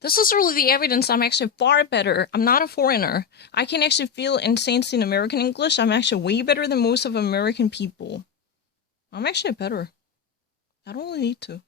This is really the evidence I'm actually far better. I'm not a foreigner. I can actually feel and sense in American English. I'm actually way better than most of American people. I'm actually better. I don't really need to.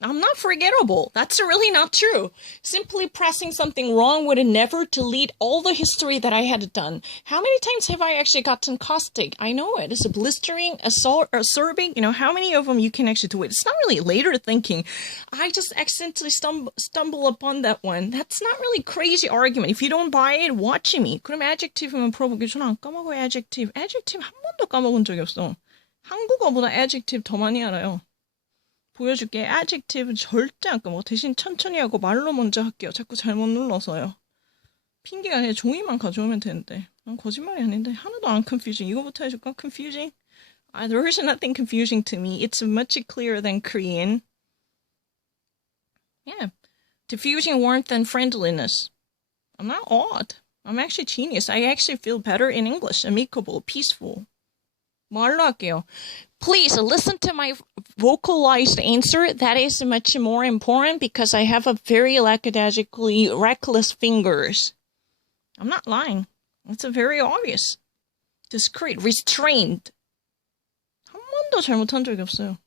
I'm not forgettable. That's really not true. Simply pressing something wrong would never delete all the history that I had done. How many times have I actually gotten caustic? I know it. It's a blistering, assault, sorbing. You know, how many of them you can actually do it? It's not really later thinking. I just accidentally stumble upon that one. That's not really crazy argument. If you don't buy it, watch me. 그럼 adjective만 풀어보게. 저는 안 까먹어요, adjective. adjective 한 번도 까먹은 적이 없어. 한국어보다 adjective 더 많이 알아요. 보여줄게. adjective 절대 안 까먹어. 대신 천천히 하고 말로 먼저 할게요. 자꾸 잘못 눌러서요. 핑계가 아니라 종이만 가져오면 되는데. 난 거짓말이 아닌데 하나도 안 confusing. 이거부터 해줄까? confusing? There's nothing confusing to me. It's much clearer than Korean. Yeah. Diffusing warmth and friendliness. I'm not odd. I'm actually genius. I actually feel better in English. Amicable, peaceful. 말로 할게요. Please listen to my vocalized answer. That is much more important because I have a very lackadaisically reckless fingers. I'm not lying. It's a very obvious. Discreet, restrained. 한 번도 잘못한 적이 없어요.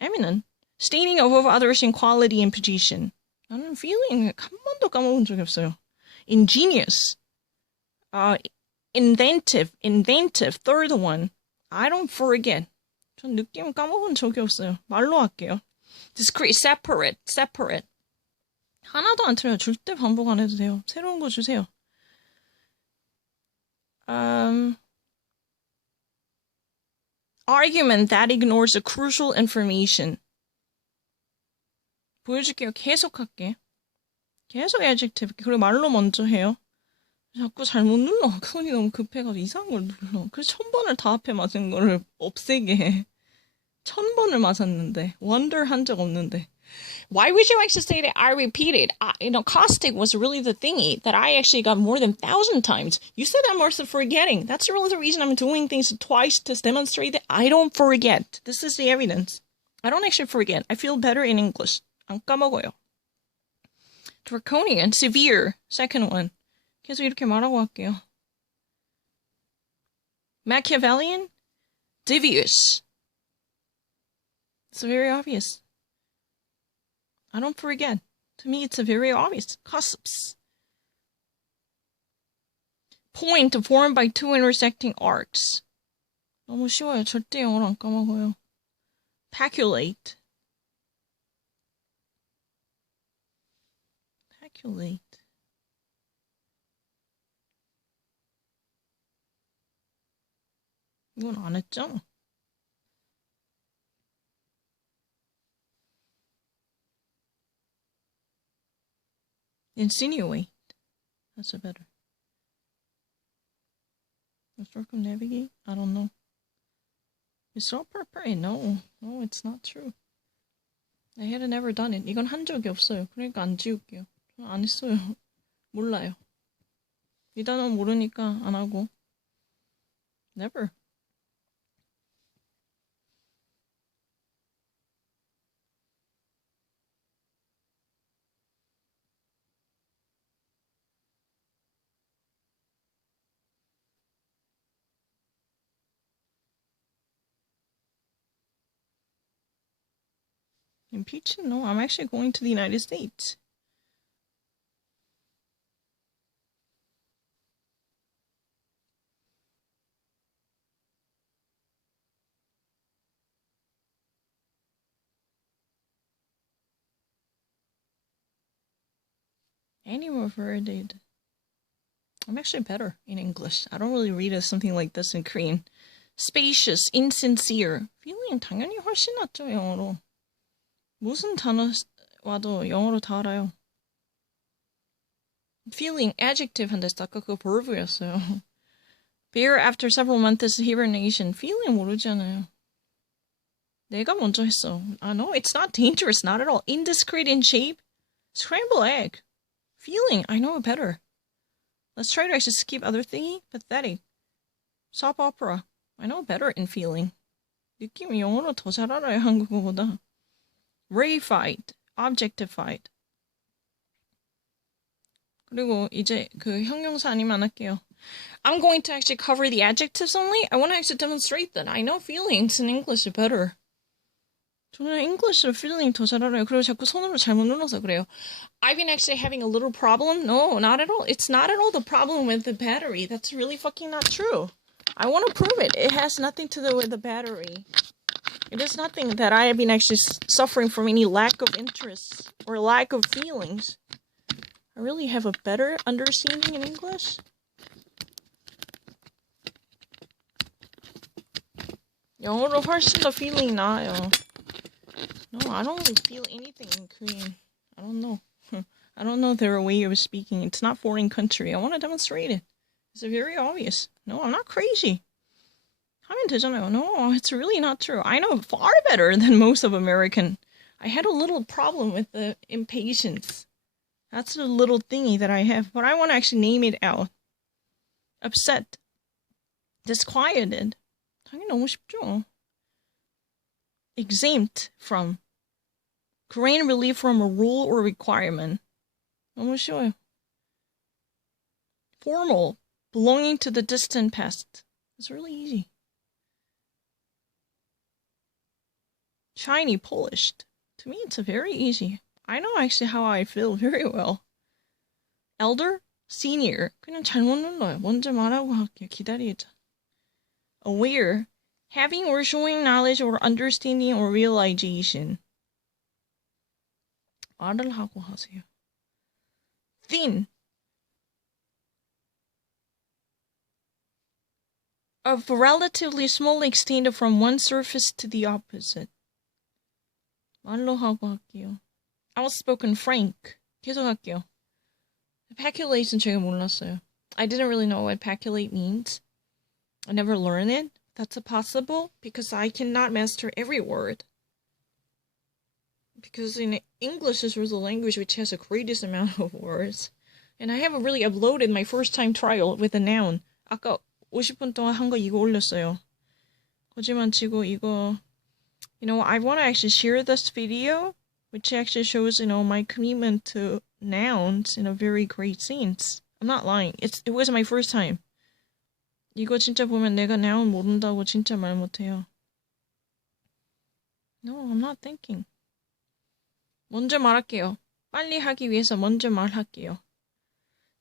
Eminent. Stating above others in quality and position. 나는 feeling 한 번도 까먹은 적이 없어요. Ingenious. Inventive, third one. I don't forget. 전 느낌 까먹은 적이 없어요. 말로 할게요. Discreet, separate. 하나도 안 틀려요. 줄 때 반복 안 해도 돼요. 새로운 거 주세요. Argument that ignores the crucial information. 보여줄게요. 계속 할게. 계속 adjective. 그리고 말로 먼저 해요. 자꾸 잘못 눌러. 손이 너무 급해가지고 이상한 걸 눌러. 그래서 1000번을 다 앞에 맞은 거를 없애게 해. 1000번을 맞았는데. wonder 한 적 없는데. Why would you actually say that I repeated? Caustic was really the thingy that I actually got more than 1,000 times. You said I'm also forgetting. That's really the reason I'm doing things twice to demonstrate that I don't forget. This is the evidence. I don't actually forget. I feel better in English. 안 까먹어요. Draconian, severe. Second one. 계속 이렇게 말하고 갈게요. Machiavellian, devious. It's very obvious. I don't forget. To me, it's a very obvious. Cusps. Point formed by two intersecting arcs. 너무 쉬워요. 절대 영어로 안 까먹어요. Peculate. 이건 안 했죠? Insinuate. That's a better. Circumnavigate? I don't know. It's all purple. No, it's not true. I had never done it. 이건 한 적이 없어요. 그러니까 안 지울게요. 안 했어요. 몰라요. 이 단어 모르니까 안 하고. Never. Impeach? No, I'm actually going to the United States. Any reverted. I'm actually better in English. I don't really read something like this in Korean. Spacious, insincere. Feeling 당연히 훨씬 낫죠, 영어로. 무슨 단어 와도 영어로 다 알아요. Feeling, adjective 한데 아까 그거 verb였어요. Bear after several months hibernation. Feeling 모르잖아요. 내가 먼저 했어. No, it's not dangerous, not at all. Indiscreet in shape. Scrambled egg. Feeling, I know it better. Let's try to actually skip other thingy. Pathetic. Soap opera. I know better in feeling. 느낌이 영어로 더 잘 알아요, 한국어보다. reified, objectified. 그리고 이제 그 형용사 아니면 안 할게요. I'm going to actually cover the adjectives only. I want to actually demonstrate that I know feelings in English better. 저는 English로 feeling 더 잘 알아요. 그리고 자꾸 손으로 잘못 눌러서 그래요. I've been actually having a little problem. No, not at all. It's not at all the problem with the battery. That's really fucking not true. I want to prove it. It has nothing to do with the battery. It is nothing that I have been actually suffering from any lack of interest or lack of feelings. I really have a better understanding in English. 영어로 훨씬 더 feeling 나아요. No, I don't really feel anything in Korean. I don't know. I don't know their way of speaking. It's not foreign country. I want to demonstrate it. It's very obvious. No, I'm not crazy. 하면 되잖아요. No, it's really not true. I know far better than most of American. I had a little problem with the impatience. That's a little thingy that I have, but I want to actually name it out. Upset. Disquieted. 당연히 너무 쉽죠. Exempt from. Grant relief from a rule or requirement. 너무 쉬워요. Formal. Belonging to the distant past. It's really easy. Shiny, polished. To me, it's a very easy. I know actually how I feel very well. Elder, senior. 그냥 잘못 눌러요. 먼저 말하고 할게요. 기다리자. Aware, having or showing knowledge or understanding or realization. 말을 하고 하세요. Thin, of a relatively small extent from one surface to the opposite. 말로 하고 할게요. Outspoken, frank. 계속 할게요. Paculate은 제가 몰랐어요. I didn't really know what paculate means. I never learned it. That's possible because I cannot master every word. Because in English is the language which has the greatest amount of words. And I haven't really uploaded my first time trial with a noun. 아까 50분 동안 한 거 이거 올렸어요. 거짓말 치고 이거. I want to actually share this video, which actually shows, my commitment to nouns in a very great sense. I'm not lying. It was my first time. 이거 진짜 보면 내가 noun 모른다고 진짜 말 못해요. No, I'm not thinking. 먼저 말할게요. 빨리 하기 위해서 먼저 말할게요.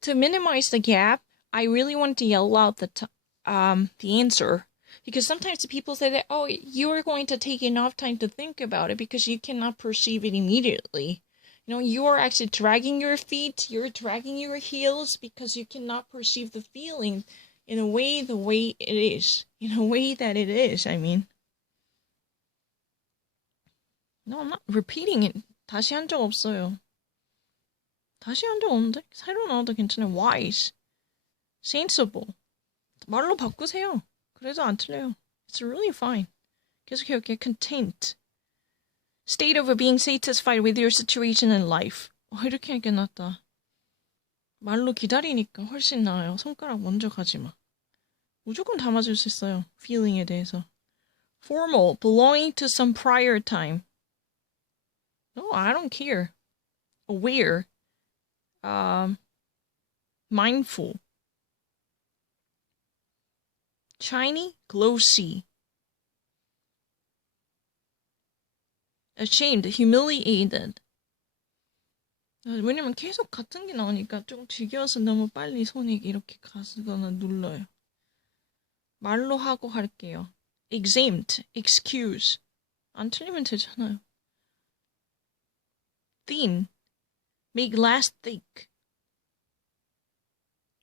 To minimize the gap, I really want to yell out the answer. Because sometimes the people say that, oh, you're going to take enough time to think about it because you cannot perceive it immediately. You are actually dragging your feet, you're dragging your heels because you cannot perceive the feeling in the way it is. In a way that it is, I mean. No, I'm not repeating it. 다시 한 적 없어요. 다시 한 적 없는데? 새로 나와도 괜찮아요. Wise. Sensible. 말로 바꾸세요. 그래도 안 틀려요. It's really fine. 계속해요. Content. State of being satisfied with your situation in life. 이렇게 하니까 낫다. 말로 기다리니까 훨씬 나아요. 손가락 먼저 가지 마. 무조건 다 맞을 수 있어요. feeling에 대해서. Formal. Belonging to some prior time. No, I don't care. Aware. Mindful. Shiny, glossy. Ashamed, humiliated. 왜냐면 계속 같은 게 나오니까 좀 지겨워서 너무 빨리 손이 이렇게 가거나 눌러요. 말로 하고 할게요. Exempt, excuse. 안 틀리면 되잖아요. Thin, make last thick.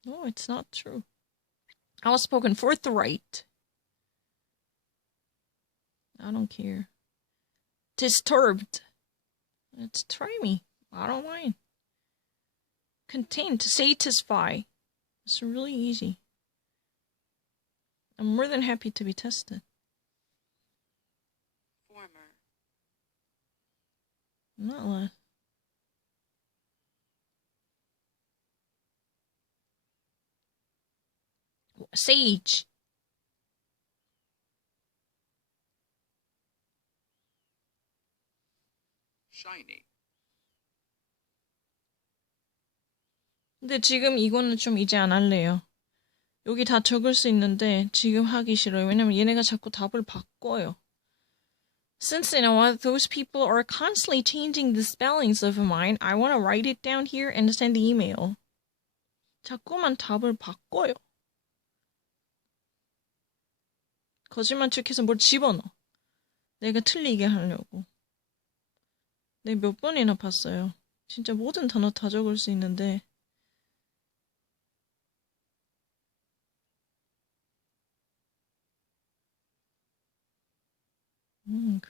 No, it's not true. Outspoken, forthright. I don't care. Disturbed. Try me. I don't mind. Content, satisfy. It's really easy. I'm more than happy to be tested. Former. Not less. Sage. shiny. 근데 지금 이거는 좀 이제 안 할래요. 여기 다 적을 수 있는데 지금 하기 싫어요. 왜냐면 얘네가 자꾸 답을 바꿔요. Since you know what, those people are constantly changing the spellings of mine, I want to write it down here and send the email. 자꾸만 답을 바꿔요. 거짓말 척해서 뭘 집어넣어. 내가 틀리게 하려고. 내가 몇 번이나 봤어요. 진짜 모든 단어 다 적을 수 있는데.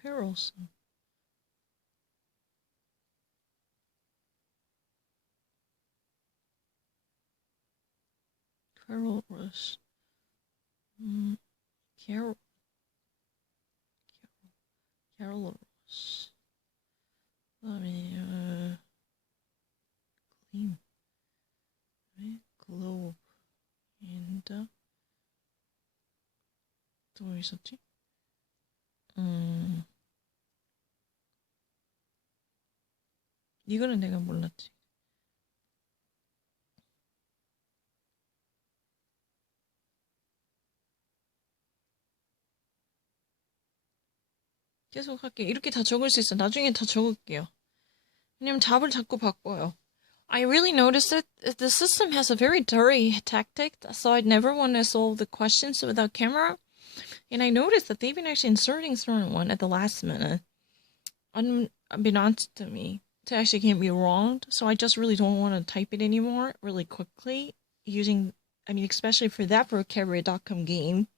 Quarrelsome. Querulous. Carolus. 그다음에 gleam. globe. and 또 뭐 있었지? 이거는 내가 몰랐지. 계속 할게요. 이렇게 다 적을 수 있어. 나중에 다 적을게요. 왜냐면 답을 자꾸 바꿔요. I really noticed that the system has a very dirty tactic, so I'd never want to solve the questions without camera. And I noticed that they've been actually inserting certain one at the last minute, unbeknownst to me, to actually get me wronged. So I just really don't want to type it anymore really quickly using, especially for that vocabulary.com game,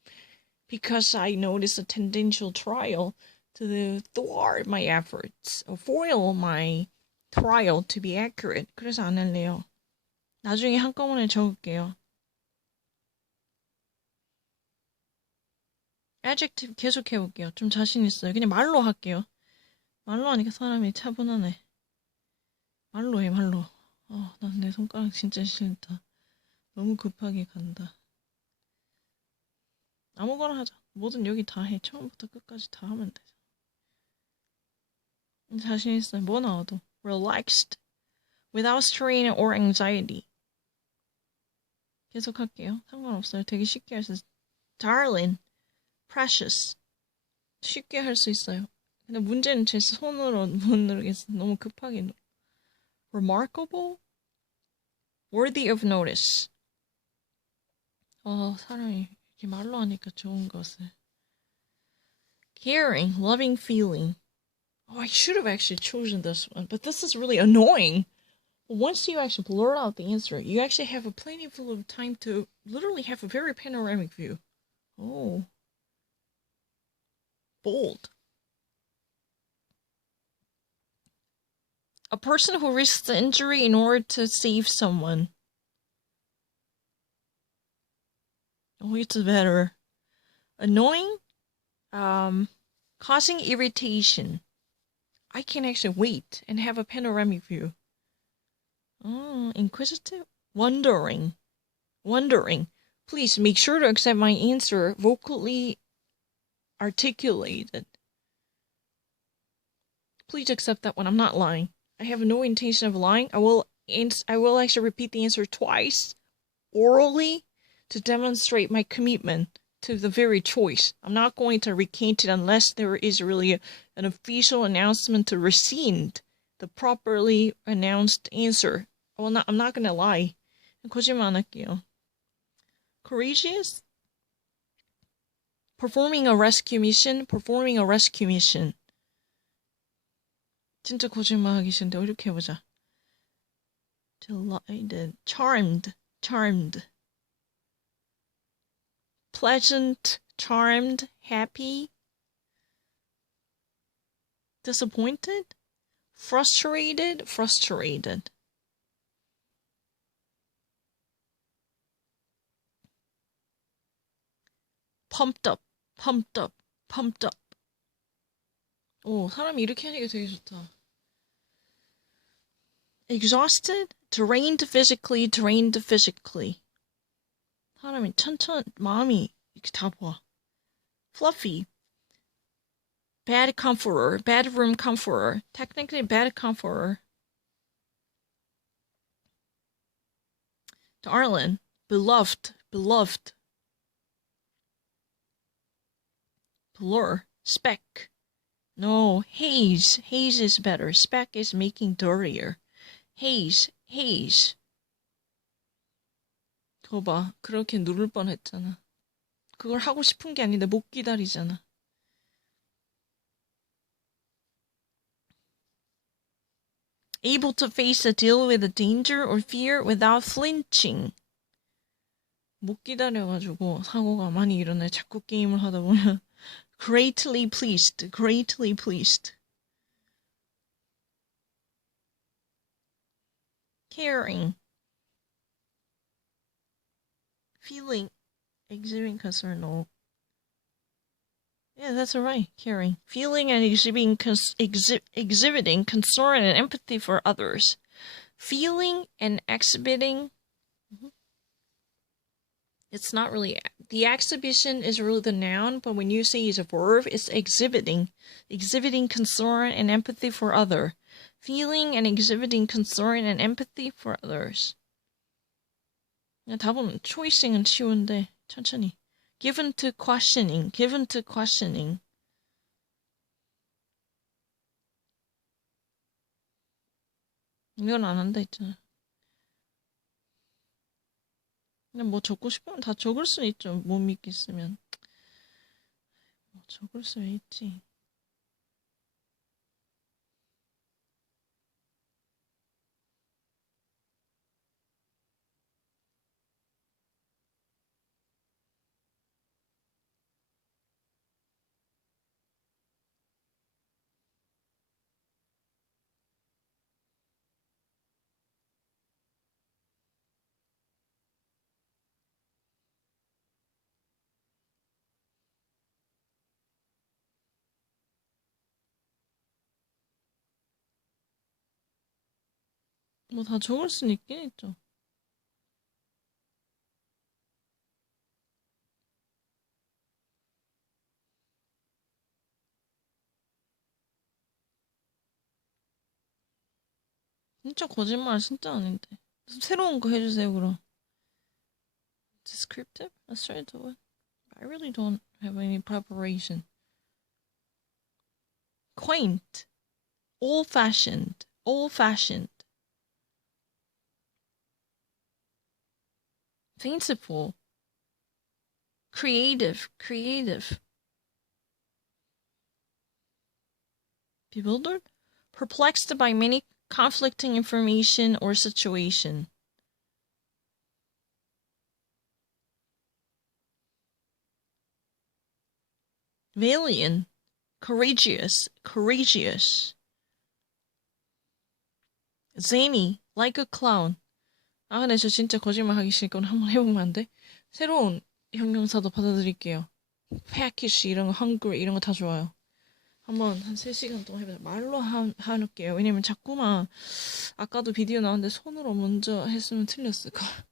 because I noticed a tendential trial to thwart my efforts or foil my trial to be accurate. 그래서 안 할래요. 나중에 한꺼번에 적을게요. adjective 계속 해볼게요. 좀 자신 있어요. 그냥 말로 할게요. 말로 하니까 사람이 차분하네. 말로 해, 말로. 난 내 손가락 진짜 싫다. 너무 급하게 간다. 아무거나 하자. 뭐든 여기 다 해. 처음부터 끝까지 다 하면 돼. 자신 있어요. 뭐 나와도. Relaxed. Without strain or anxiety. 계속 할게요. 상관없어요. 되게 쉽게 할 수 있어요. Darling. Precious. 쉽게 할 수 있어요. 근데 문제는 제 손으로 못 누르겠어. 너무 급하게 누르. Remarkable. Worthy of notice. 사람이 이렇게 말로 하니까 좋은 것을. Caring. Loving feeling. I should have actually chosen this one, but this is really annoying. Once you actually blurt out the answer, you actually have a plenty full of time to literally have a very panoramic view. Oh. Bold. A person who risks injury in order to save someone. It's better. Annoying. Causing irritation. I can actually wait and have a panoramic view. Inquisitive? Wondering. Please make sure to accept my answer vocally articulated. Please accept that one. I'm not lying. I have no intention of lying. I will actually repeat the answer twice, orally, to demonstrate my commitment to the very choice. I'm not going to recant it unless there is really an official announcement to rescind the properly announced answer. I'm not going to lie. 거짓말 안 할게요. Courageous? Performing a rescue mission. 진짜 거짓말 하기 싫은데 이렇게 해보자. Delighted. Charmed. Pleasant. Charmed. Happy. Disappointed. Frustrated. Pumped up. 사람이 이렇게 하니까 되게 좋다. Exhausted, drained physically. 사람이 마음이 이렇게 다 봐. Fluffy. Bad comforter, bedroom comforter. Technically bad comforter. Darling, beloved, beloved. Blur, speck. No, haze. Haze is better. Speck is making dirtier. haze, haze. 그거 봐. 그렇게 누를 뻔했잖아. 그걸 하고 싶은 게 아닌데 못 기다리잖아. Able to face a deal with a danger or fear without flinching. 못 기다려가지고 사고가 많이 일어나요. 자꾸 게임을 하다 보면. Greatly pleased, greatly pleased. Caring. Feeling, exhibiting concern. No. Yeah, that's alright. Caring. Feeling and exhibiting concern and empathy for others. Feeling and exhibiting. It's not really. The exhibition is really the noun, but when you say it's a verb, it's exhibiting. Exhibiting concern and empathy for other. Feeling and exhibiting concern and empathy for others. 답은 choicing은 쉬운데 천천히. Given to questioning. Given to questioning. 이건 안 한다 했잖아. 그냥 뭐 적고 싶으면 다 적을 수 있죠. 못 믿겠으면. 뭐 적을 수 있지. 뭐 다 적을 수는 있긴 있죠. 진짜 거짓말 진짜 아닌데. 새로운 거 해주세요 그럼. Descriptive? Let's try to do it. I really don't have any preparation. Quaint. Old-fashioned. Old-fashioned. Fanciful. Creative. Creative. Bewildered? Perplexed by many conflicting information or situation. Valiant. Courageous. Courageous. Zany. Like a clown. 아, 근데 저 진짜 거짓말 하기 싫으니까 오늘 한번 해보면 안 돼? 새로운 형용사도 받아드릴게요. 패키시 이런 거, hungry 이런 거 다 좋아요. 한번 한 3시간 동안 해보자. 말로 해놓을게요. 왜냐면 자꾸만 아까도 비디오 나왔는데 손으로 먼저 했으면 틀렸을 거야.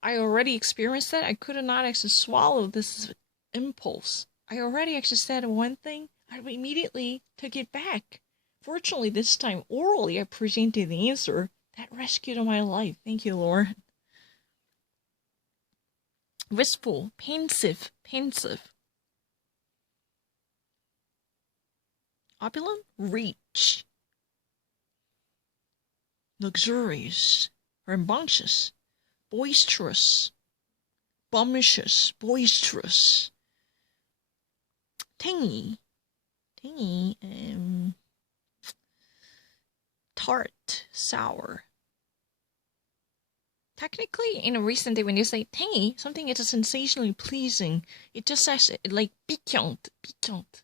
I already experienced that. I could not actually swallow this impulse. I already actually said one thing. I immediately took it back. Fortunately, this time orally I presented the answer. That rescued my life. Thank you, Lord. Wistful, pensive, pensive. Opulent, rich. Luxurious, rambunctious, boisterous, bumptious, boisterous. Tangy, tart, sour. Technically, in a recent day, when you say tangy, something is sensationally pleasing. It just says like piquant, piquant.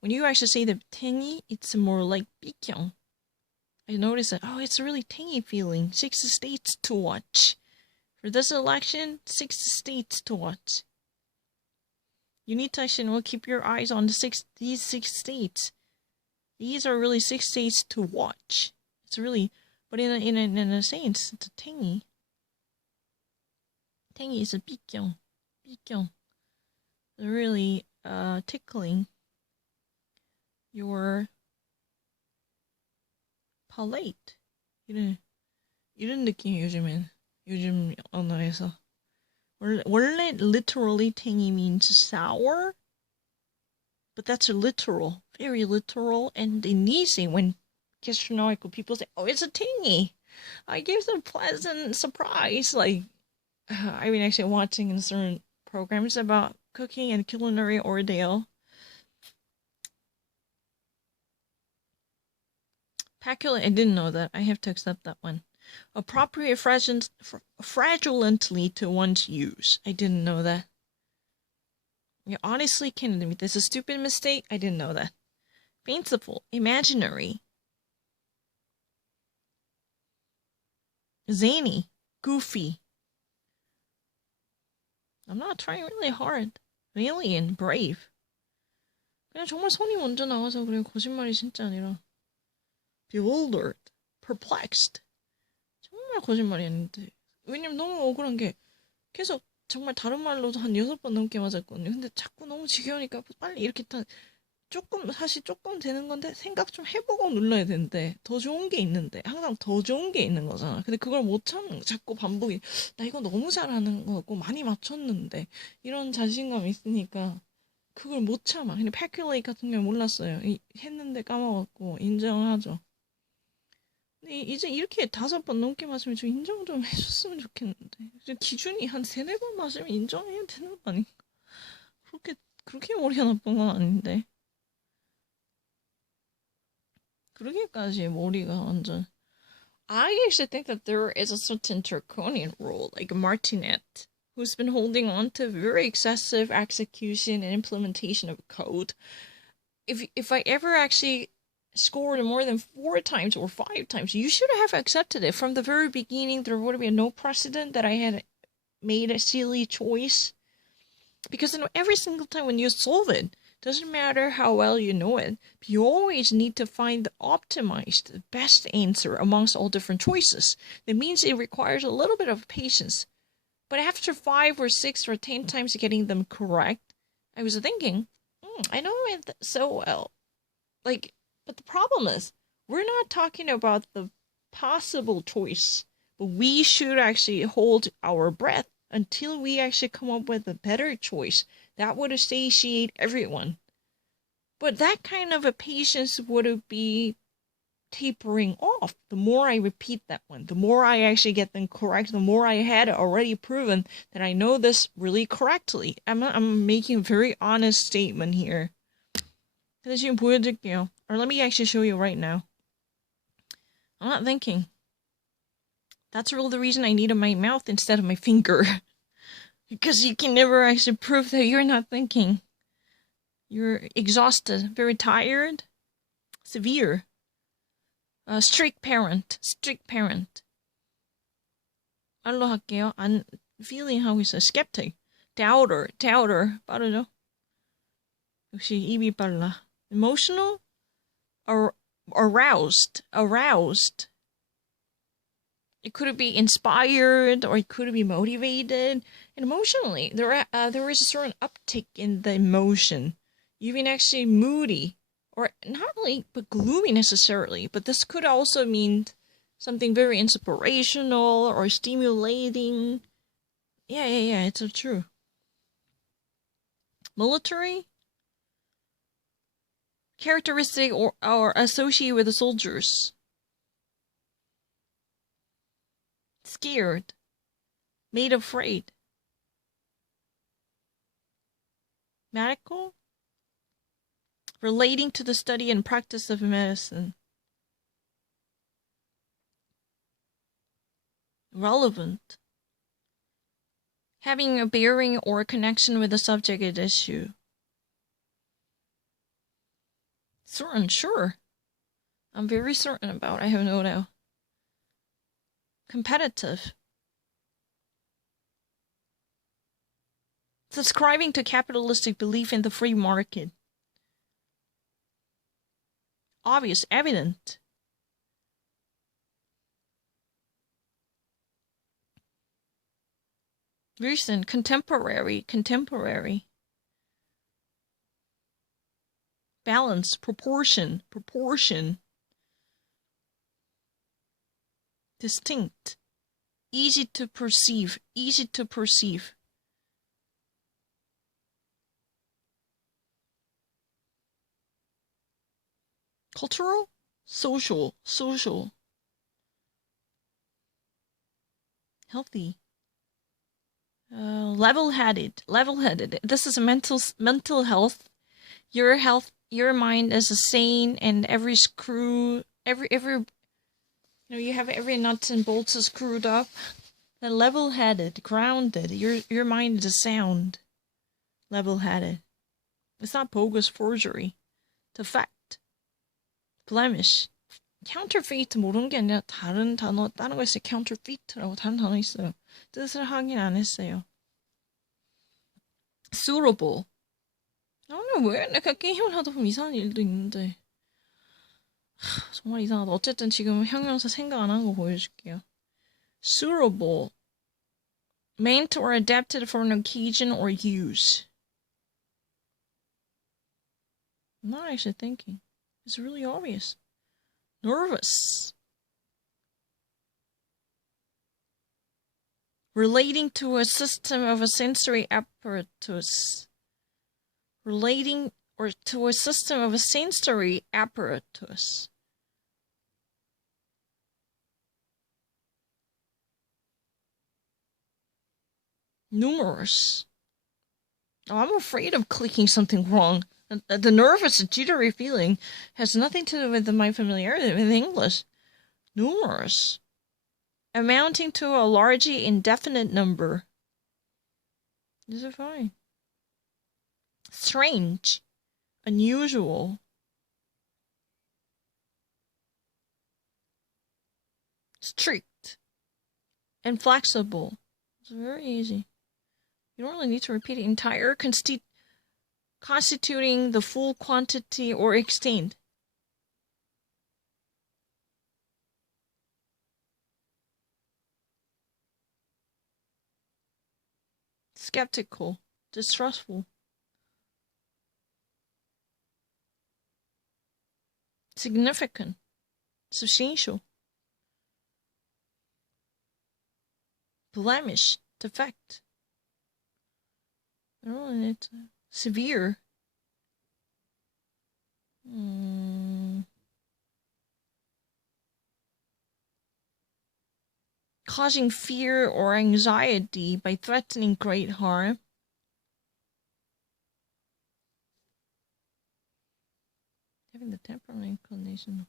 When you actually say the tangy, it's more like piquant. I noticed that, oh, it's a really tangy feeling. 6 states to watch. For this election, 6 states to watch. You need to actually keep your eyes on these 6 states. These are really 6 states to watch. It's really, but in a sense, it's a tangy. Tangy is a piquant. Piquant. Really tickling. your palate. 이런 느낌이 요즘 언어에서. 원래 literally 탱이 means sour, but that's literal, very literal, and easy when gastronomical people say, oh, it's a tangy. I gave them a pleasant surprise. Like, I've been actually watching in certain programs about cooking and culinary ordeal. Pacula, I didn't know that. I have to accept that one. Appropriate fraudulently to one's use. I didn't know that. You honestly can't admit this is a stupid mistake. I didn't know that. Fanciful, imaginary. Zany, goofy. I'm not trying really hard. Alien, brave. 그냥 정말 손이 먼저 나와서 그래요. 거짓말이 진짜 아니라. Bewildered, perplexed. 정말 거짓말이 아닌데. 왜냐면 너무 억울한 게 계속 정말 다른 말로도 한 6번 넘게 맞았거든요. 근데 자꾸 너무 지겨우니까 빨리 이렇게 사실 조금 되는 건데 생각 좀 해보고 눌러야 되는데 더 좋은 게 있는데 항상 더 좋은 게 있는 거잖아. 근데 그걸 못 참는 거. 자꾸 반복이 나 이거 너무 잘하는 거 같고 많이 맞췄는데 이런 자신감이 있으니까 그걸 못 참아. 근데 패큘레이 같은 경우 몰랐어요. 했는데 까먹었고 인정하죠. 근데 이제 이렇게 5번 넘게 마시면 좀 인정 좀 해줬으면 좋겠는데 기준이 한 3-4번 마시면 인정해야 되는 거 아닌가? 그렇게 머리가 나쁜 건 아닌데 그렇게까지 머리가 완전 I actually think that there is a certain draconian rule, like Martinet, who's been holding on to very excessive execution and implementation of code. If I ever actually scored more than 4 times or 5 times, you should have accepted it from the very beginning. There would be no precedent that I had made a silly choice, because every single time when you solve it, doesn't matter how well you know it, you always need to find the optimized, the best answer amongst all different choices. That means it requires a little bit of patience. But after 5 or 6 or 10 times getting them correct, I was thinking, I know it so well. But the problem is, we're not talking about the possible choice, but we should actually hold our breath until we actually come up with a better choice that would satiate everyone. But that kind of a patience would be tapering off. The more I repeat that one, the more I actually get them correct, the more I had already proven that I know this really correctly. I'm making a very honest statement here. 근데 지금 보여드릴게요. Or let me actually show you right now. I'm not thinking. That's really the reason I needed my mouth instead of my finger. Because you can never actually prove that you're not thinking. You're exhausted, very tired, severe. Strict parent. 말로 할게요. feeling 하고 있어요. skeptic, doubter. 빠르죠? 역시 입이 빨라. emotional, aroused. It could be inspired, or it could be motivated. And emotionally, there is a certain uptick in the emotion. Even actually moody, or not really, but gloomy necessarily. But this could also mean something very inspirational or stimulating. Yeah, it's so true. Military characteristic or associated with the soldiers. Scared, made afraid. Medical, relating to the study and practice of medicine. Relevant, having a bearing or a connection with the subject at issue. Certain, sure. I'm very certain about it. I have no doubt. Competitive. Subscribing to capitalistic belief in the free market. Obvious, evident. Recent, contemporary. balance, proportion, distinct, easy to perceive, cultural, social, healthy, level-headed. This is mental health. Your mind is sane, and every you have every nuts and bolts screwed up. Then level-headed, grounded. Your mind is sound, level-headed. It's not bogus forgery. Defect, blemish. counterfeit 모르는 게 아니라 다른 거 있어요. counterfeit라고 다른 단어 있어요. 뜻을 확인 안 했어요. suitable. 아니 왜 내가 게임을 하다 보면 이상한 일도 있는데. 정말 이상하다. 어쨌든 지금 형용사 생각 안 한 거 보여줄게요. suitable. meant or adapted for an occasion or use. I'm not actually thinking. It's really obvious. Nervous. Relating to a system of a sensory apparatus. Relating or to a system of a sensory apparatus. Numerous. Oh, I'm afraid of clicking something wrong. The nervous, jittery feeling has nothing to do with my familiarity with English. Numerous. Amounting to a largely indefinite number. These are fine. Strange. Unusual. Strict. Inflexible. It's very easy. You don't really need to repeat it. Entire, constituting the full quantity or extent. Skeptical, distrustful. Significant, substantial. Blemish, defect. I don't really need to. Severe. Causing fear or anxiety by threatening great harm. Having the temperament inclination.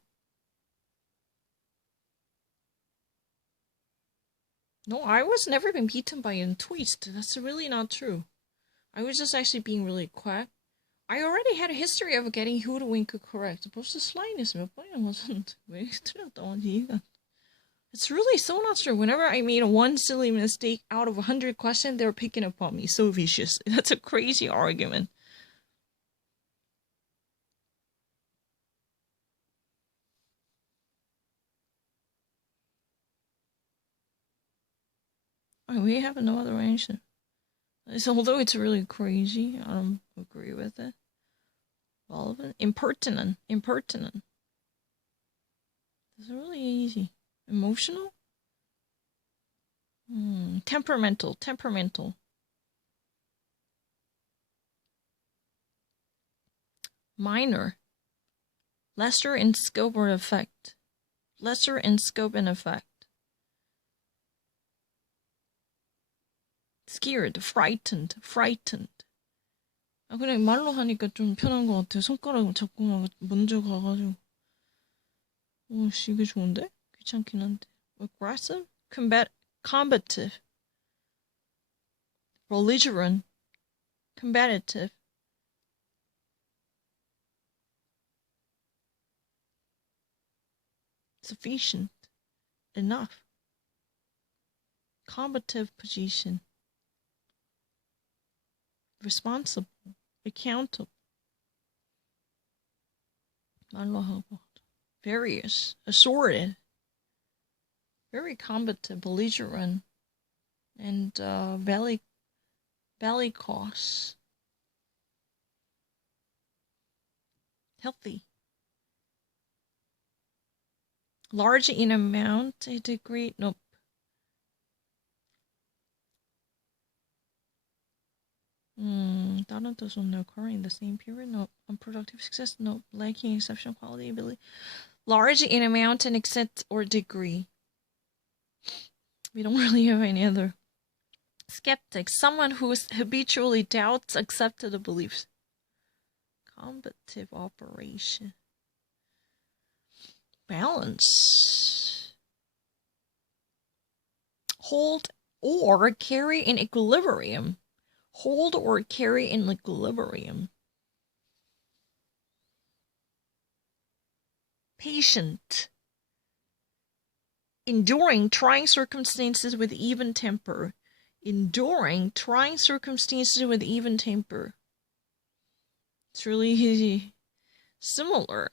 No, I was never been beaten by a twist. That's really not true. I was just actually being really quick. I already had a history of getting hoodwinked correct. 벌써 슬라이드에서 몇 번이나 맞았는데 왜 틀렸다 이해가. It's really so not true. Whenever I made one silly mistake out of 100 questions, they were picking up on me. So vicious. That's a crazy argument. We have no other answer. So, although it's really crazy, I don't agree with it. All of it. Impertinent. It's really easy. Emotional? Temperamental. Minor. Lesser in scope or effect. Scared, frightened. 그냥 말로 하니까 좀 편한 것 같아요. 손가락 잡고 막 먼저 가가지고. 이게 좋은데? 귀찮긴 한데. Aggressive? Combative. Belligerent. Combative. Sufficient. Enough. Combative position. Responsible. Accountable. 말로 하고. Various. Assorted. Very combative. Belligerent. And bellicose. Healthy. Large in amount, a degree. Nope. 다른 뜻은 no. Occurring in the same period. No. Unproductive success. No. Lacking exceptional quality ability. Large in amount and extent or degree. We don't really have any other. Skeptic. Someone who habitually doubts accepted beliefs. Combative operation. Balance. Hold or carry in equilibrium. Hold or carry in equilibrium. Patient. Enduring trying circumstances with even temper. Enduring trying circumstances with even temper. It's really similar.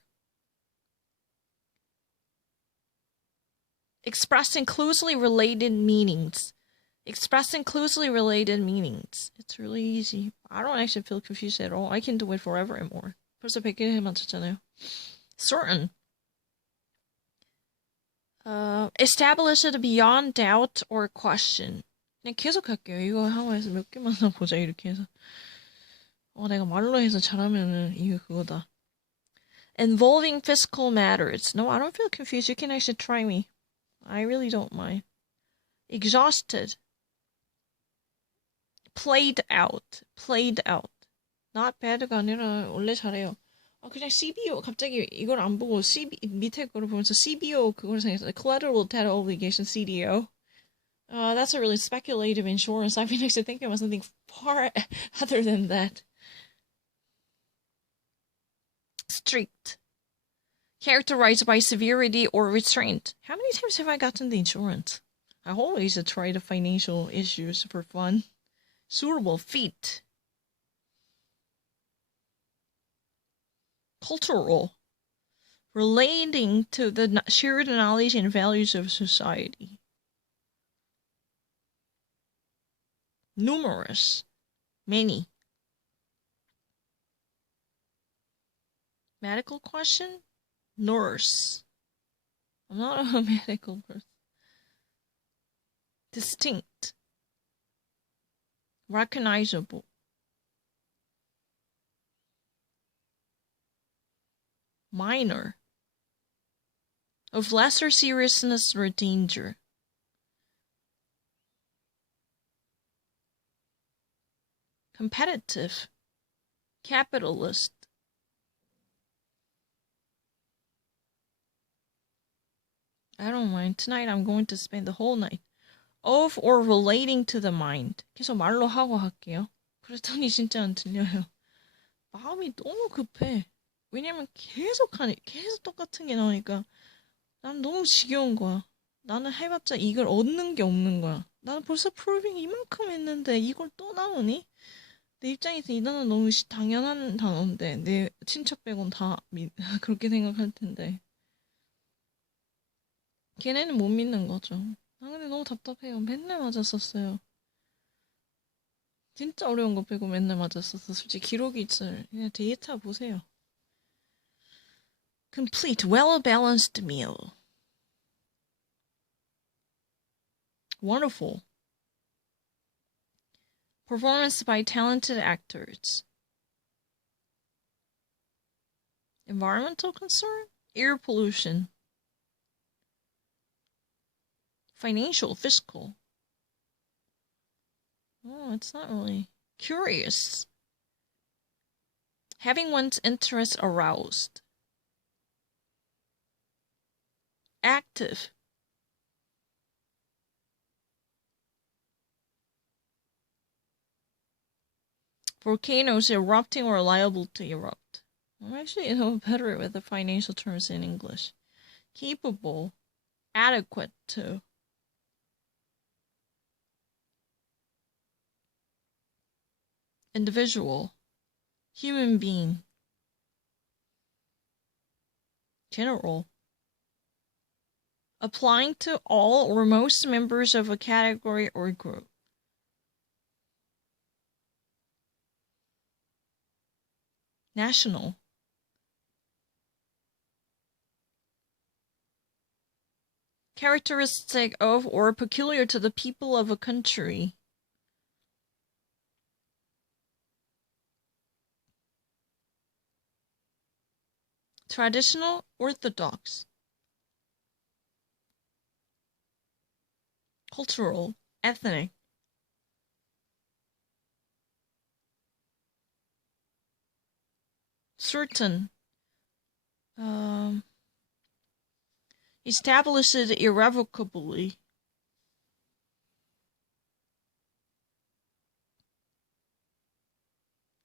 Expressing closely related meanings. Expressing closely related meanings. It's really easy. I don't actually feel confused at all. I can do it forever and more. 벌써 100개 맞췄잖아요. Certain. Established beyond doubt or question. 그냥 계속 할게요. 이거 하와에서 몇 개만 보자 이렇게 해서. 내가 말로 해서 잘하면은 이거 그거다. Involving physical matters. No, I don't feel confused. You can actually try me. I really don't mind. Exhausted. Played out. Played out. Not bad가 아니라 원래 잘해요. 그냥 CBO 갑자기 이걸 안 보고 밑에 거를 보면서 CBO 그걸 생각했어요. Collateral Debt Obligation CDO. That's a really speculative insurance. I've been actually thinking about something far other than that. Strict. Characterized by severity or restraint. How many times have I gotten the insurance? I always try the financial issues for fun. Suitable feat. Cultural. Relating to the shared knowledge and values of society. Numerous. Many. Medical question? Nurse. I'm not a medical person. Distinct. Recognizable. Minor. Of lesser seriousness or danger. Competitive. Capitalist. I don't mind. Tonight I'm going to spend the whole night. Of or relating to the mind. 계속 말로 하고 할게요. 그랬더니 진짜 안 들려요. 마음이 너무 급해. 왜냐면 계속 똑같은 게 나오니까 난 너무 지겨운 거야. 나는 해봤자 이걸 얻는 게 없는 거야. 나는 벌써 프로빙 이만큼 했는데 이걸 또 나오니? 내 입장에서 이 단어는 너무 당연한 단어인데 내 친척 빼곤 다 그렇게 생각할 텐데 걔네는 못 믿는 거죠. 근데 너무 답답해요. 맨날 맞았었어요. 진짜 어려운 거 빼고 맨날 맞았었어. 솔직히 기록이 있을 그냥 데이터 보세요. Complete, well-balanced meal. Wonderful. Performance by talented actors. Environmental concern? Air pollution. Financial, fiscal. It's not really. Curious. Having one's interest aroused. Active. Volcanoes erupting or liable to erupt. I'm actually better with the financial terms in English. Capable. Adequate to. Individual. Human being. General. Applying to all or most members of a category or group. National. Characteristic of or peculiar to the people of a country. Traditional, orthodox. Cultural, ethnic. Certain. Established irrevocably.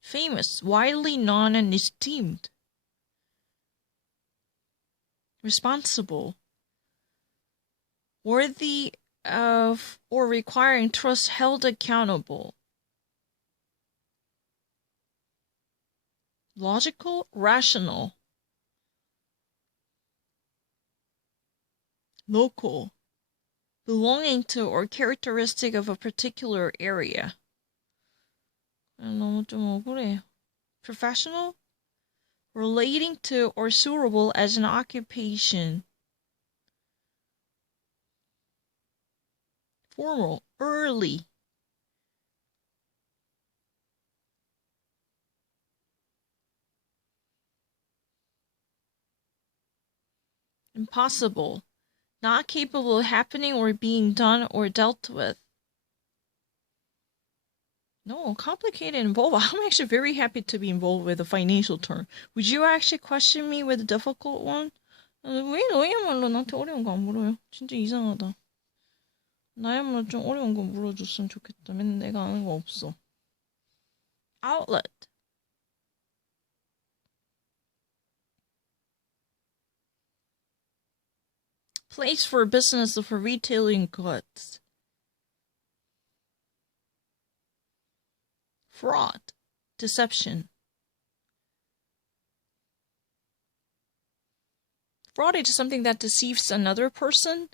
Famous, widely known and esteemed. Responsible. Worthy of or requiring trust, held accountable. Logical, rational. Local. Belonging to or characteristic of a particular area. 너무 좀 억울해요. Professional. Relating to or suitable as an occupation. Formal, early. Impossible. Not capable of happening or being done or dealt with. No, complicated, involved. I'm actually very happy to be involved with a financial term. Would you actually question me with a difficult one? 왜 너야말로 나한테 어려운 거 안 물어요? 진짜 이상하다. 나야말로 좀 어려운 거 물어줬으면 좋겠다. 맨날 내가 아는 거 없어. Outlet. Place for business for retailing goods. Fraud. Deception. Fraud is something that deceives another person,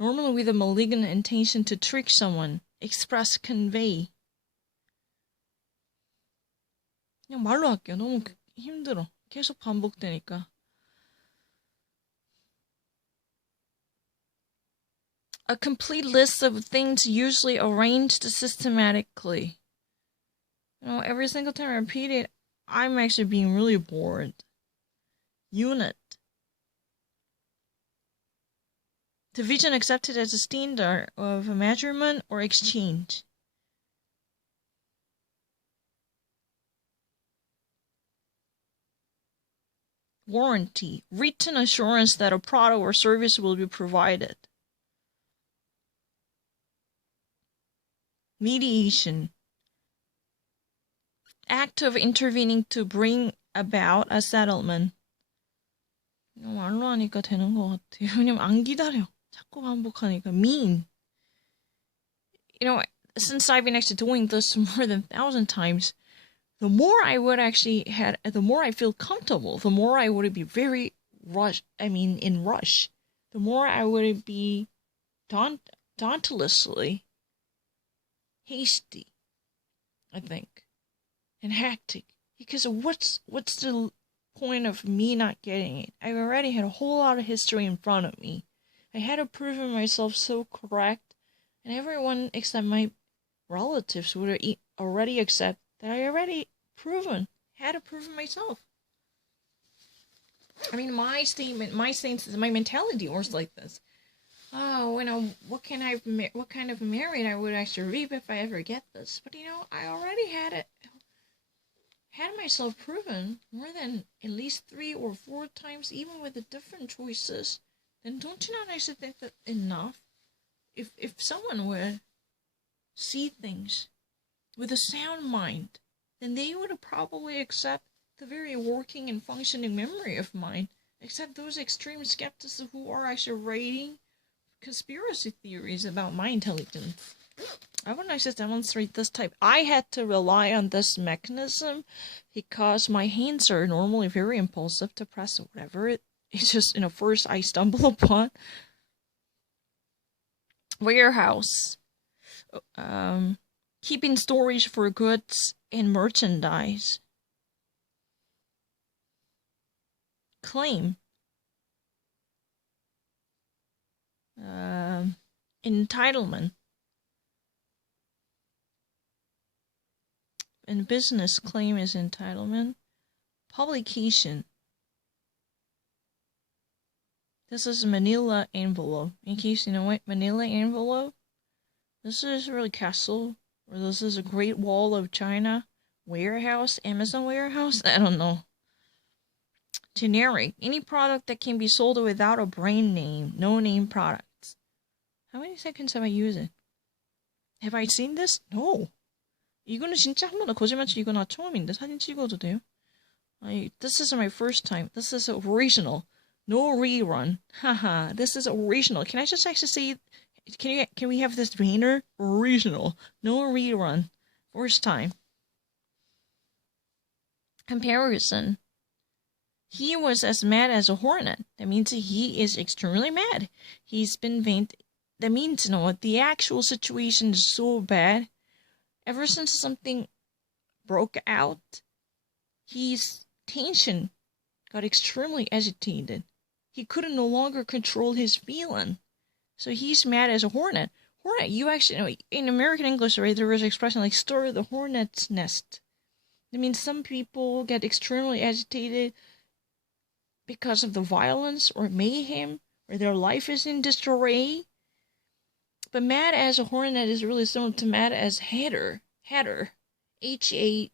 normally with a malignant intention to trick someone, express, convey. 그냥 말로 할게요. 너무 힘들어. 계속 반복되니까. A complete list of things usually arranged systematically. Every single time I repeat it, I'm actually being really bored. Unit. Division accepted as a standard of measurement or exchange. Warranty. Written assurance that a product or service will be provided. Mediation. Act of intervening to bring about a settlement. 말로 하니까 되는 것 같아요. 왜냐면 안 기다려. 자꾸 반복하니까. Mean. Since I've been actually doing this more than 1,000 times, the more I feel comfortable, the more I would be in rush. The more I would be dauntlessly hasty, I think. And hectic, because what's the point of me not getting it? I already had a whole lot of history in front of me. I had to prove myself so correct, and everyone except my relatives would already accept that I already had to prove myself. I mean, my mentality was like this. Oh, what kind of merit I would actually reap if I ever get this? But I already had myself proven more than at least 3 or 4 times, even with the different choices. Then don't you not actually think that enough? If someone would see things with a sound mind, then they would probably accept the very working and functioning memory of mine, except those extreme skeptics who are actually writing conspiracy theories about my intelligence. I would like to demonstrate this type. I had to rely on this mechanism because my hands are normally very impulsive to press whatever it's just, first I stumble upon. Warehouse. Keeping storage for goods and merchandise. Claim. Entitlement. And business claim is entitlement. Publication. This is manila envelope. In case you know what manila envelope. This is really castle. Or this is a Great Wall of China. Warehouse. Amazon warehouse. I don't know. Generic. Any product that can be sold without a brand name. No name products. How many seconds have I used it? Have I seen this? No. 이거는 진짜 한 번도 거짓말치 이거 나 처음인데 사진 찍어도 돼요? This is my first time. This is original. No rerun. Haha. This is original. Can I just actually say, can we have this banner? Original. No rerun. First time. Comparison. He was as mad as a hornet. That means he is extremely mad. He's been that means, you know what, the actual situation is so bad. Ever since something broke out, his tension got extremely agitated. He couldn't no longer control his feeling. So he's mad as a hornet. Hornet, you actually know, in American English, right, there was an expression like stir the hornet's nest. That means some people get extremely agitated because of the violence or mayhem, or their life is in disarray. But mad as a hornet is really similar to mad as hatter. Hatter. Hatter.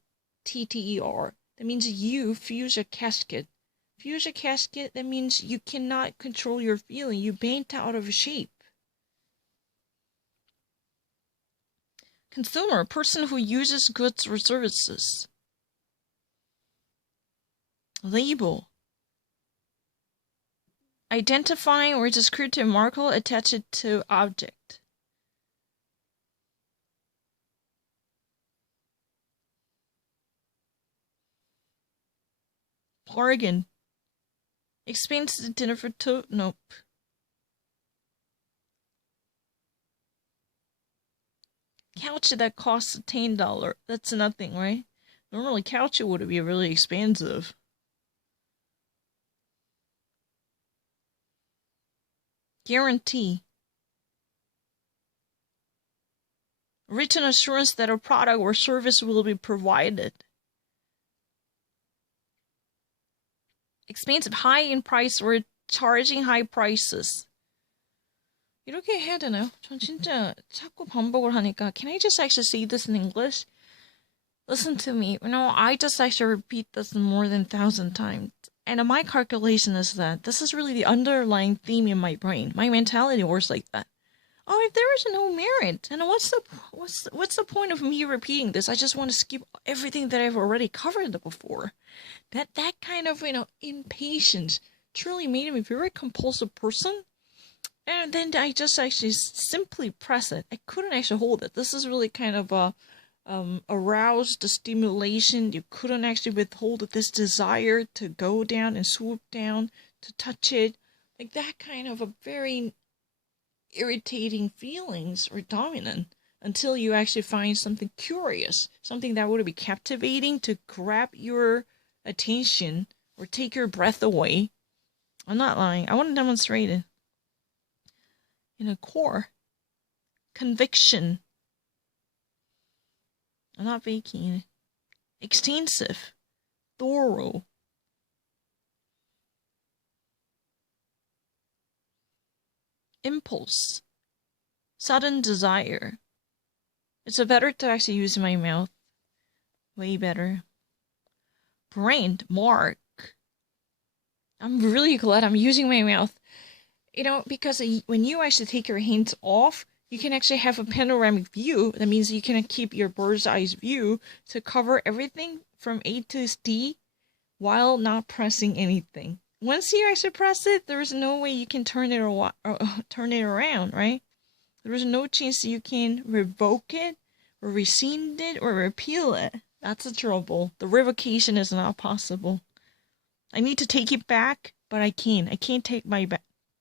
That means you fuse a casket. Fuse a casket, that means you cannot control your feeling. You bent out of shape. Consumer, person who uses goods or services. Label. Identifying or descriptive marker attached to object. Bargain. Expensive dinner for two. Nope. Couch that costs $10. That's nothing, right? Normally, couch would be really expensive. Guarantee. Written assurance that a product or service will be provided. Expensive, high in price, or charging high prices. 이렇게 해야 되나요? 전 진짜 자꾸 반복을 하니까. Can I just actually say this in English? Listen to me. You know, I just actually repeat this more than 1,000 times. And my calculation is that this is really the underlying theme in my brain. My mentality works like that. Oh, if there is no merit, and what's the point of me repeating this? I just want to skip everything that I've already covered before. That kind of, you know, impatience truly made me a very compulsive person. And then I just actually simply press it. I couldn't actually hold it. This is really kind of aroused the stimulation. You couldn't actually withhold this desire to go down and swoop down, to touch it. Like that kind of a very irritating feelings are dominant until you actually find something curious, something that would be captivating to grab your attention or take your breath away. I'm not lying. I want to demonstrate it. In a core. Conviction. I'm not faking. Extensive. Thorough. Impulse. Sudden desire. It's better to actually use my mouth. Way better. Brand. Mark. I'm really glad I'm using my mouth. You know, because when you actually take your hands off, you can actually have a panoramic view. That means you can keep your bird's eye view to cover everything from A to D while not pressing anything. Once you actually press it, there is no way you can turn it around, right? There is no chance you can revoke it, or rescind it, or repeal it. That's the trouble. The revocation is not possible. I need to take it back, but I can't. I can't take my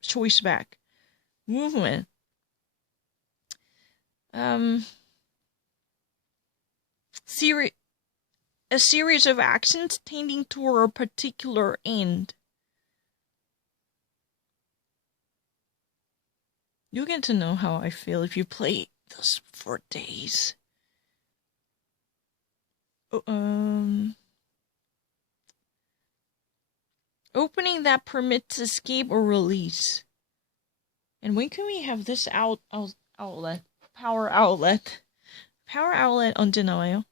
choice back. Movement. A series of actions tending toward a particular end. You get to know how I feel if you play this for days. Opening that permits escape or release. And when can we have this outlet? Power outlet. Power outlet 언제 나와요?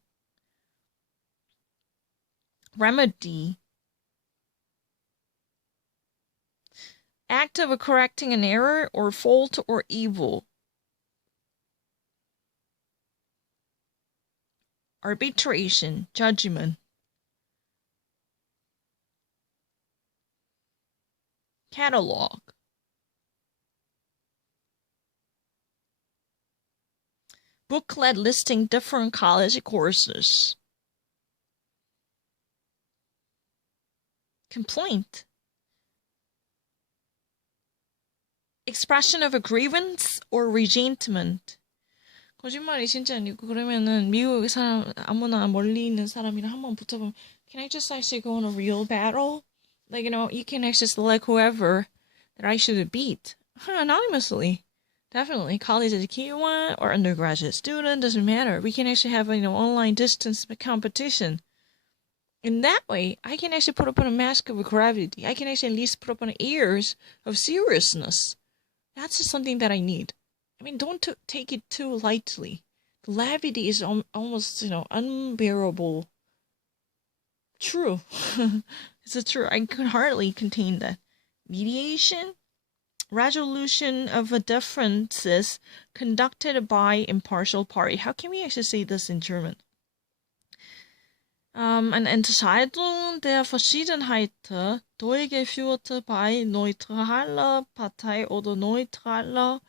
Remedy. Act of correcting an error or fault or evil. Arbitration. Judgment. Catalog. Booklet listing different college courses. Complaint. Expression of a grievance or resentment. 거짓말이 진짜 아니고 그러면은 미국 사람 아무나 멀리 있는 사람이랑 한번 붙어보면 can I just actually go on a real battle? Like, you know, you can actually select whoever that I should beat anonymously. Definitely, college educated one or undergraduate student, doesn't matter. We can actually have, you know, online distance competition. In that way, I can actually put up on a mask of gravity. I can actually at least put up on airs of seriousness. That's just something that I need. I mean, don't take it too lightly. The levity is almost, you know, unbearable. True. It's true. I could hardly contain that. Mediation? Resolution of differences conducted by impartial party. How can we actually say this in German? Eine Entscheidung der Verschiedenheit durchgeführt bei neutraler Partei oder neutraler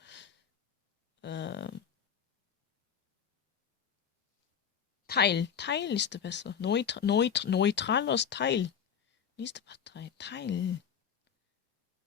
Teil. Teil ist besser. Neutrales Teil. Nächste Partei. Teil.